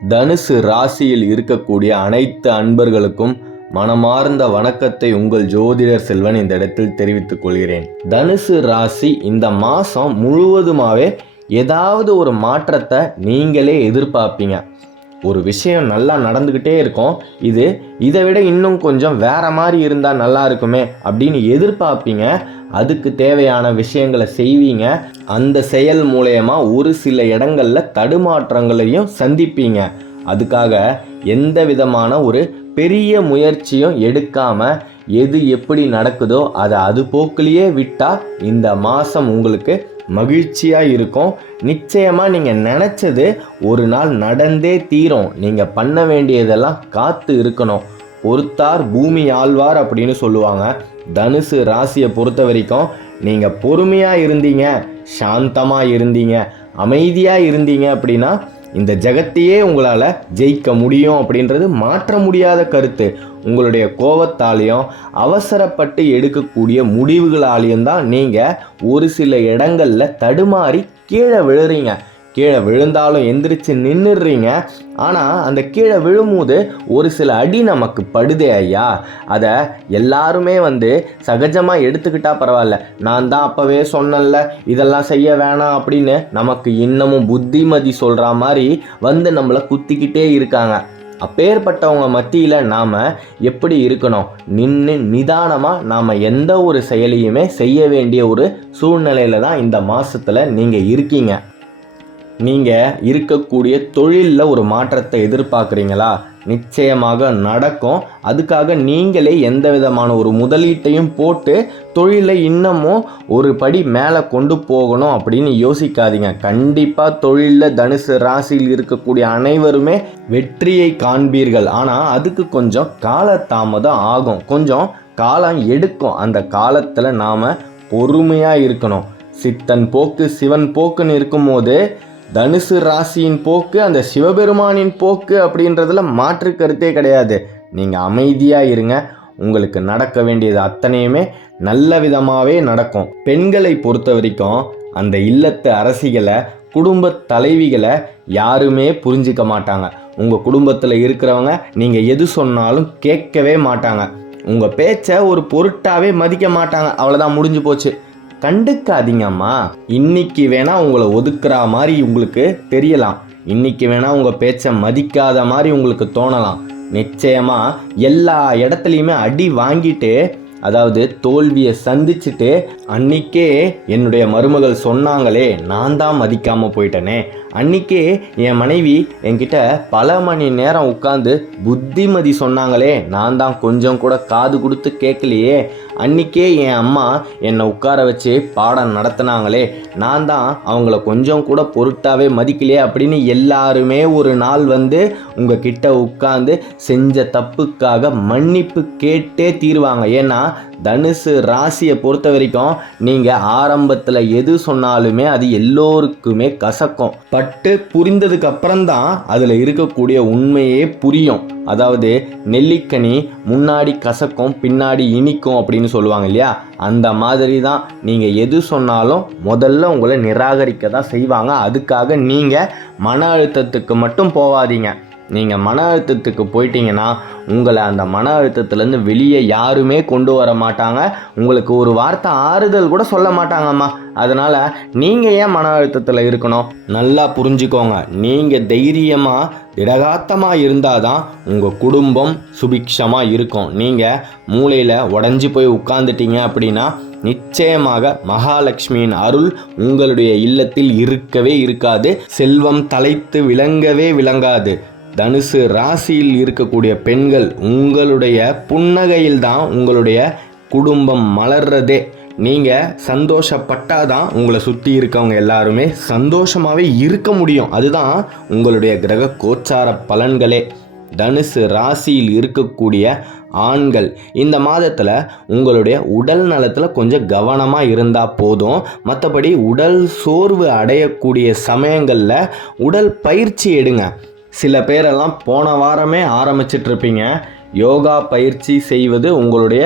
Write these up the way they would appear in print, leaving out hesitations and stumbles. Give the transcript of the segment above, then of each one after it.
தனுசு ராசியில் இருக்கக்கூடிய அனைத்து அன்பர்களுக்கும் மனமார்ந்த வணக்கத்தை உங்கள் ஜோதிடர் செல்வன் இந்த இடத்தில் தெரிவித்துக் கொள்கிறேன். தனுசு ராசி இந்த மாதம் முழுவதுமாகவே ஏதாவது ஒரு மாற்றத்தை நீங்களே எதிர்பார்ப்பீங்க. ஒரு விஷயம் நல்லா நடந்துக்கிட்டே இருக்கும், இதை விட இன்னும் கொஞ்சம் வேற மாதிரி இருந்தால் நல்லா இருக்குமே அப்படின்னு எதிர்பார்ப்பீங்க. அதுக்கு தேவையான விஷயங்களை செய்வீங்க. அந்த செயல் மூலயமா ஒரு சில இடங்களில் தடுமாற்றங்களையும் சந்திப்பீங்க. அதுக்காக எந்த விதமான ஒரு பெரிய முயற்சியும் எடுக்காமல் எது எப்படி நடக்குதோ அதை அது போக்கிலேயே விட்டால் இந்த மாதம் உங்களுக்கு மகிழ்ச்சியாக இருக்கும். நிச்சயமாக நீங்கள் நினச்சது ஒரு நாள் நடந்தே தீரும். நீங்கள் பண்ண வேண்டியதெல்லாம் காத்து இருக்கணும். பொறுத்தார் பூமி ஆழ்வார் அப்படின்னு சொல்லுவாங்க. தனுசு ராசியை பொறுத்த வரைக்கும் நீங்கள் பொறுமையாக இருந்தீங்க, சாந்தமாக இருந்தீங்க, அமைதியாக இருந்தீங்க அப்படின்னா இந்த ஜகத்தையே உங்களால் ஜெயிக்க முடியும் அப்படின்றது மாற்ற முடியாத கருத்து. உங்களுடைய கோபத்தாலையும் அவசரப்பட்டு எடுக்கக்கூடிய முடிவுகளாலையும் தான் நீங்கள் ஒரு சில இடங்களில் தடுமாறி கீழே விழுறீங்க. கீழே விழுந்தாலும் எந்திரிச்சு நின்றுடுறீங்க. ஆனால் அந்த கீழே விழும்போது ஒரு சில அடி நமக்கு படுதே ஐயா. அதை எல்லாருமே சகஜமாக எடுத்துக்கிட்டா பரவாயில்ல. நான் தான் அப்போவே சொன்னல இதெல்லாம் செய்ய வேணாம் அப்படின்னு நமக்கு இன்னமும் புத்திமதி சொல்கிற மாதிரி நம்மளை குத்திக்கிட்டே இருக்காங்க. அப்பேற்பட்டவங்க மத்தியில் நாம் எப்படி இருக்கணும்? நிதானமாக நாம் எந்த ஒரு செயலையுமே செய்ய வேண்டிய ஒரு சூழ்நிலையில் தான் இந்த மாதத்தில் நீங்கள் இருக்கீங்க. நீங்கள் இருக்கக்கூடிய தொழிலில் ஒரு மாற்றத்தை எதிர்பார்க்குறீங்களா? நிச்சயமாக நடக்கும். அதுக்காக நீங்களே எந்த விதமான ஒரு முதலீட்டையும் போட்டு தொழிலை இன்னமும் ஒரு படி மேலே கொண்டு போகணும் அப்படின்னு யோசிக்காதீங்க. கண்டிப்பாக தொழிலில் தனுசு ராசியில் இருக்கக்கூடிய அனைவருமே வெற்றியை காண்பீர்கள். ஆனால் அதுக்கு கொஞ்சம் காலதாமதம் ஆகும், கொஞ்சம் காலம் எடுக்கும். அந்த காலத்தில் நாம் பொறுமையாக இருக்கணும். சித்தன் போக்கு சிவன் போக்குன்னு இருக்கும்போது தனுசு ராசியின் போக்கு அந்த சிவபெருமானின் போக்கு அப்படின்றதுல மாற்று கருத்தே கிடையாது. நீங்கள் அமைதியாக இருங்க. உங்களுக்கு நடக்க வேண்டியது அத்தனையுமே நல்ல விதமாகவே நடக்கும். பெண்களை பொறுத்த வரைக்கும் அந்த இல்லத்து அரசிகளை, குடும்ப தலைவிகளை யாருமே புரிஞ்சிக்க மாட்டாங்க. உங்கள் குடும்பத்தில் இருக்கிறவங்க நீங்கள் எது சொன்னாலும் கேட்கவே மாட்டாங்க. உங்கள் பேச்சை ஒரு பொருட்டாவே மதிக்க மாட்டாங்க. அவ்வளோதான், முடிஞ்சு போச்சு. கண்டுக்காதீங்கம்மா. இன்னைக்கு வேணா உங்களை ஒதுக்குற மாதிரி உங்களுக்கு தெரியலாம், இன்னைக்கு வேணா உங்க பேச்சை மதிக்காத மாதிரி உங்களுக்கு தோணலாம். நிச்சயமா எல்லா இடத்துலையுமே அடி வாங்கிட்டு, அதாவது தோல்வியை சந்திச்சுட்டு, அன்னைக்கே என்னுடைய மருமகள் சொன்னாங்களே நான் தான் மதிக்காமல் போயிட்டேனே, அன்னைக்கே என் மனைவி என்கிட்ட பல மணி நேரம் உட்காந்து புத்திமதி சொன்னாங்களே நான் தான் கொஞ்சம் கூட காது கொடுத்து கேட்கலையே, அன்னைக்கே என் அம்மா என்னை உட்கார வச்சு பாடம் நடத்தினாங்களே நான் தான் அவங்கள கொஞ்சம் கூட பொருட்டாவே மதிக்கலையே அப்படின்னு எல்லாருமே ஒரு நாள் உங்ககிட்ட உட்காந்து செஞ்ச தப்புக்காக மன்னிப்பு கேட்டே தீருவாங்க. ஏன்னா தனுசு ராசியை பொறுத்த வரைக்கும் நீங்கள் ஆரம்பத்தில் எது சொன்னாலுமே அது எல்லோருக்குமே கசக்கும். பட்டு புரிந்ததுக்கு அப்புறம்தான் அதில் இருக்கக்கூடிய உண்மையே புரியும். அதாவது நெல்லிக்கனி முன்னாடி கசக்கும் பின்னாடி இனிக்கும் அப்படின்னு சொல்லுவாங்க இல்லையா, அந்த மாதிரி தான் நீங்கள் எது சொன்னாலும் முதல்ல உங்களை நிராகரிக்க தான் செய்வாங்க. அதுக்காக நீங்கள் மன அழுத்தத்துக்கு மட்டும் போகாதீங்க. நீங்கள் மன அழுத்தத்துக்கு போயிட்டீங்கன்னா உங்களை அந்த மன அழுத்தத்துலேருந்து வெளியே யாருமே கொண்டு வர மாட்டாங்க. உங்களுக்கு ஒரு வார்த்தை ஆறுதல் கூட சொல்ல மாட்டாங்கம்மா. அதனால் நீங்கள் ஏன் மன அழுத்தத்தில் இருக்கணும்? நல்லா புரிஞ்சுக்கோங்க. நீங்கள் தைரியமாக திடகாத்தமாக இருந்தால் தான் உங்கள் குடும்பம் சுபிக்ஷமாக இருக்கும். நீங்கள் மூளையில் உடஞ்சி போய் உட்காந்துட்டீங்க அப்படின்னா நிச்சயமாக மகாலட்சுமியின் அருள் உங்களுடைய இல்லத்தில் இருக்கவே இருக்காது. செல்வம் தலைத்து விளங்கவே விளங்காது. தனுசு ராசியில் இருக்கக்கூடிய பெண்கள், உங்களுடைய புன்னகையில் தான் உங்களுடைய குடும்பம் மலர்றதே. நீங்கள் சந்தோஷப்பட்டாதான் உங்களை சுற்றி இருக்கவங்க எல்லாருமே சந்தோஷமாகவே இருக்க முடியும். அதுதான் உங்களுடைய கிரக கோச்சார பலன்களே. தனுசு ராசியில் இருக்கக்கூடிய ஆண்கள் இந்த மாதத்தில் உங்களுடைய உடல் நலத்தில் கொஞ்சம் கவனமாக இருந்தால் போதும். மற்றபடி உடல் சோர்வு அடையக்கூடிய சமயங்களில் உடல் பயிற்சி எடுங்க. சில பேரெல்லாம் போன வாரமே ஆரம்பிச்சிட்ருப்பீங்க. யோகா பயிற்சி செய்வது உங்களுடைய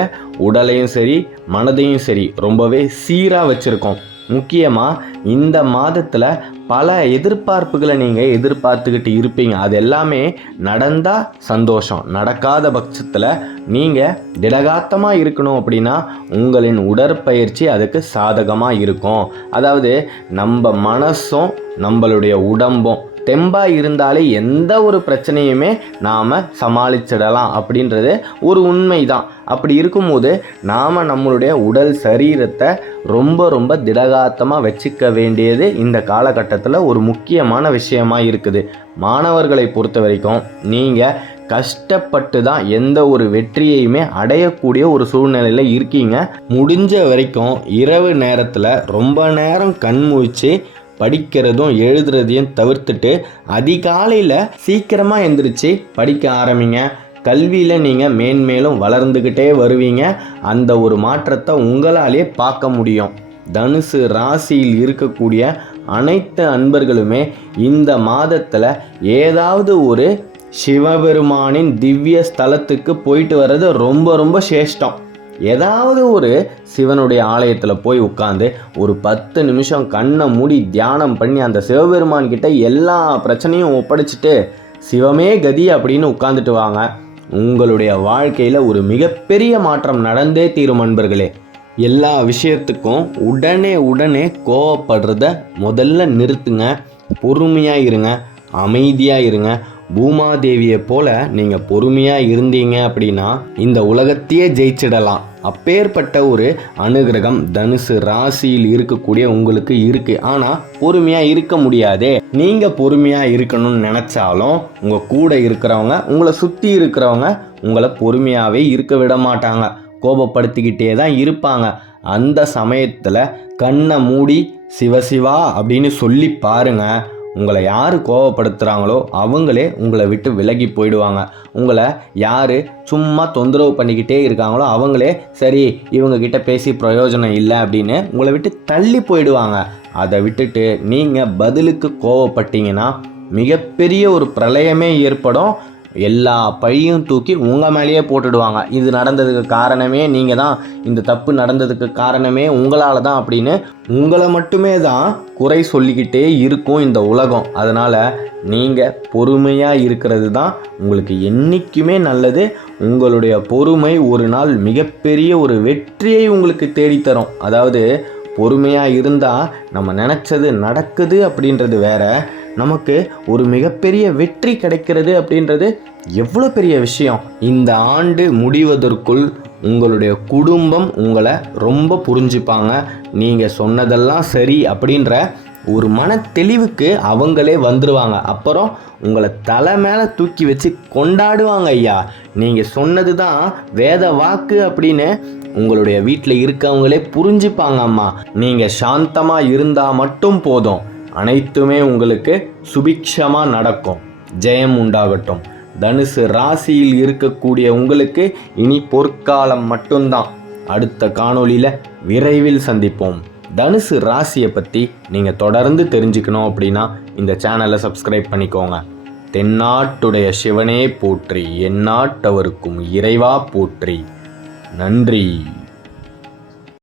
உடலையும் சரி மனதையும் சரி ரொம்பவே சீராக வச்சுருக்கோம். முக்கியமாக இந்த மாதத்தில் பல எதிர்பார்ப்புகளை நீங்கள் எதிர்பார்த்துக்கிட்டு இருப்பீங்க. அது எல்லாமே நடந்தால் சந்தோஷம், நடக்காத பட்சத்தில் நீங்கள் திடகாத்தமாக இருக்கணும் அப்படின்னா உங்களின் உடற்பயிற்சி அதுக்கு சாதகமாக இருக்கும். அதாவது நம்ம மனசும் நம்மளுடைய உடம்பும் தெம்பாக இருந்தாலே எந்த ஒரு பிரச்சனையுமே நாம் சமாளிச்சிடலாம் அப்படின்றது ஒரு உண்மை தான். அப்படி இருக்கும்போது நாம் நம்மளுடைய உடல் சரீரத்தை ரொம்ப திடகாத்தமாக வச்சுக்க வேண்டியது இந்த காலகட்டத்தில் ஒரு முக்கியமான விஷயமாக இருக்குது. மாணவர்களை பொறுத்த வரைக்கும் நீங்கள் கஷ்டப்பட்டு தான் எந்த ஒரு வெற்றியையுமே அடையக்கூடிய ஒரு சூழ்நிலையில் இருக்கீங்க. முடிஞ்ச வரைக்கும் இரவு நேரத்தில் ரொம்ப நேரம் கண்முழிச்சு படிக்கிறதும் எழுதுறதையும் தவிர்த்துட்டு அதிகாலையில் சீக்கிரமாக எந்திரிச்சு படிக்க ஆரம்பிங்க. கல்வியில் நீங்கள் மேன்மேலும் வளர்ந்துக்கிட்டே வருவீங்க. அந்த ஒரு மாற்றத்தை உங்களாலே பார்க்க முடியும். தனுசு ராசியில் இருக்கக்கூடிய அனைத்து அன்பர்களுமே இந்த மாதத்தில் ஏதாவது ஒரு சிவபெருமானின் திவ்ய ஸ்தலத்துக்கு போயிட்டு வர்றது ரொம்ப சேஷ்டம். ஏதாவது ஒரு சிவனுடைய ஆலயத்தில் போய் உட்காந்து ஒரு 10 நிமிஷம் கண்ணை மூடி தியானம் பண்ணி அந்த சிவபெருமான் கிட்ட எல்லா பிரச்சனையும் ஒப்படைச்சிட்டு சிவமே கதி அப்படின்னு உட்காந்துட்டு வாங்க. உங்களுடைய வாழ்க்கையில் ஒரு மிகப்பெரிய மாற்றம் நடந்தே தீரும் அன்பர்களே. எல்லா விஷயத்துக்கும் உடனே கோவப்படுறத முதல்ல நிறுத்துங்க. பொறுமையாக இருங்க, அமைதியாக இருங்க. பூமாதேவியை போல நீங்கள் பொறுமையாக இருந்தீங்க அப்படின்னா இந்த உலகத்தையே ஜெயிச்சிடலாம். அப்பேற்பட்ட ஒரு அனுகிரகம் தனுசு ராசியில் இருக்கக்கூடிய உங்களுக்கு இருக்குது. ஆனால் பொறுமையாக இருக்க முடியாதே. நீங்கள் பொறுமையாக இருக்கணும்னு நினச்சாலும் உங்கள் கூட இருக்கிறவங்க, உங்களை சுற்றி இருக்கிறவங்க உங்களை பொறுமையாகவே இருக்க விட மாட்டாங்க. கோபப்படுத்திக்கிட்டே தான் இருப்பாங்க. அந்த சமயத்தில் கண்ணை மூடி சிவசிவா அப்படின்னு சொல்லி பாருங்கள். உங்களை யார் கோவப்படுத்துகிறாங்களோ அவங்களே உங்களை விட்டு விலகி போயிடுவாங்க. உங்களை யார் சும்மா தொந்தரவு பண்ணிக்கிட்டே இருக்காங்களோ அவங்களே சரி இவங்கக்கிட்ட பேசி பிரயோஜனம் இல்லை அப்படின்னு உங்களை விட்டு தள்ளி போயிடுவாங்க. அதை விட்டுட்டு நீங்கள் பதிலுக்கு கோவப்பட்டீங்கன்னா மிகப்பெரிய ஒரு பிரளயமே ஏற்படும். எல்லா பழியும் தூக்கி உங்கள் மேலேயே போட்டுடுவாங்க. இது நடந்ததுக்கு காரணமே நீங்கள் தான், இந்த தப்பு நடந்ததுக்கு காரணமே உங்களால் தான் அப்படின்னு உங்களை மட்டுமே தான் குறை சொல்லிக்கிட்டே இருக்கும் இந்த உலகம். அதனால் நீங்கள் பொறுமையாக இருக்கிறது தான் உங்களுக்கு என்றைக்குமே நல்லது. உங்களுடைய பொறுமை ஒரு நாள் மிகப்பெரிய ஒரு வெற்றியை உங்களுக்கு தேடித்தரும். அதாவது பொறுமையாக இருந்தால் நம்ம நினச்சது நடக்குது அப்படின்றது வேற, நமக்கு ஒரு மிகப்பெரிய வெற்றி கிடைக்கிறது அப்படின்றது எவ்வளோ பெரிய விஷயம். இந்த ஆண்டு முடிவதற்குள் உங்களுடைய குடும்பம் உங்களை ரொம்ப புரிஞ்சுப்பாங்க. நீங்கள் சொன்னதெல்லாம் சரி அப்படின்ற ஒரு மன தெளிவுக்கு அவங்களே வந்துடுவாங்க. அப்புறம் உங்களை தலை மேலே தூக்கி வச்சு கொண்டாடுவாங்க. ஐயா நீங்கள் சொன்னது தான் வேத வாக்கு அப்படின்னு உங்களுடைய வீட்டில் இருக்கவங்களே புரிஞ்சுப்பாங்க. அம்மா நீங்கள் சாந்தமாக இருந்தால் மட்டும் போதும், அனைத்துமே உங்களுக்கு சுபிக்ஷமாக நடக்கும். ஜெயம் உண்டாகட்டும். தனுசு ராசியில் இருக்கக்கூடிய உங்களுக்கு இனி பொற்காலம் மட்டும்தான். அடுத்த காணொளியில் விரைவில் சந்திப்போம். தனுசு ராசியை பற்றி நீங்கள் தொடர்ந்து தெரிஞ்சுக்கணும் அப்படின்னா இந்த சேனலை சப்ஸ்கிரைப் பண்ணிக்கோங்க. தென்னாட்டுடைய சிவனே போற்றி, எந்நாட்டவருக்கும் இறைவா போற்றி. நன்றி.